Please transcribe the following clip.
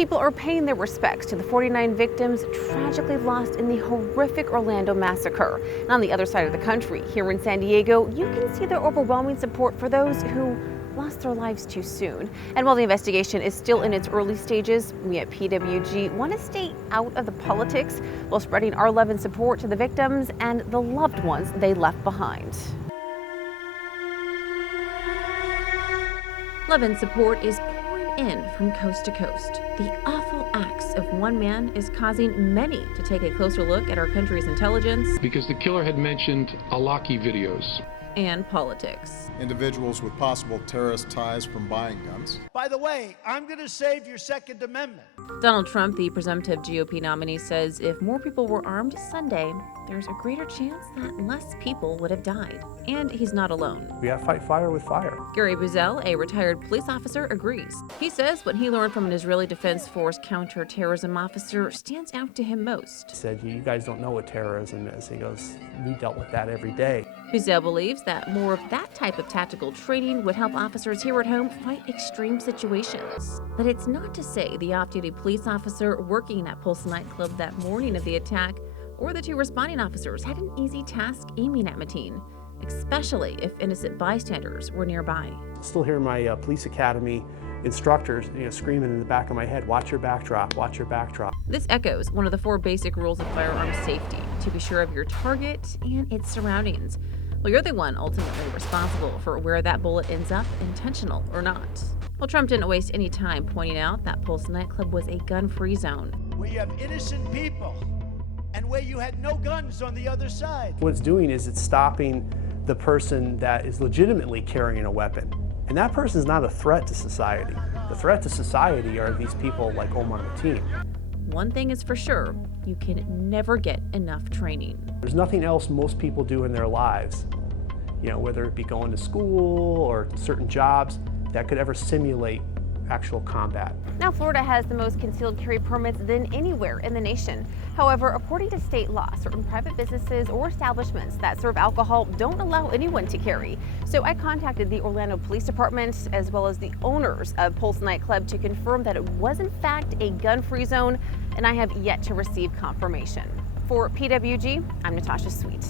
People are paying their respects to the 49 victims tragically lost in the horrific Orlando massacre. And on the other side of the country, here in San Diego, you can see the overwhelming support for those who lost their lives too soon. And while the investigation is still in its early stages, we at PWG want to stay out of the politics while spreading our love and support to the victims and the loved ones they left behind. Love and support is pouring in from coast to coast. The awful acts of one man is causing many to take a closer look at our country's intelligence. Because the killer had mentioned Alaki videos. And politics. Individuals with possible terrorist ties from buying guns. By the way, I'm going to save your Second Amendment. Donald Trump, the presumptive GOP nominee, says if more people were armed Sunday, there's a greater chance that less people would have died. And he's not alone. We gotta fight fire with fire. Gary Buzel, a retired police officer, agrees. He says what he learned from an Israeli Defense Force counterterrorism officer stands out to him most. He said, you guys don't know what terrorism is. He goes, we dealt with that every day. Buzel believes that more of that type of tactical training would help officers here at home fight extreme situations. But it's not to say the off-duty police officer working at Pulse Nightclub that morning of the attack or the two responding officers had an easy task aiming at Mateen, especially if innocent bystanders were nearby. Still hear my police academy instructors screaming in the back of my head, watch your backdrop, watch your backdrop. This echoes one of the 4 basic rules of firearm safety, to be sure of your target and its surroundings. Well, you're the one ultimately responsible for where that bullet ends up, intentional or not. Well, Trump didn't waste any time pointing out that Pulse Nightclub was a gun-free zone. Where you have innocent people and where you had no guns on the other side. What it's doing is it's stopping the person that is legitimately carrying a weapon. And that person is not a threat to society. The threat to society are these people like Omar Mateen. One thing is for sure, you can never get enough training. There's nothing else most people do in their lives, whether it be going to school or certain jobs, that could ever simulate actual combat. Now, Florida has the most concealed carry permits than anywhere in the nation. However, according to state law, certain private businesses or establishments that serve alcohol don't allow anyone to carry. So I contacted the Orlando Police Department as well as the owners of Pulse Nightclub to confirm that it was in fact a gun-free zone, and I have yet to receive confirmation. For PWG, I'm Natasha Sweet.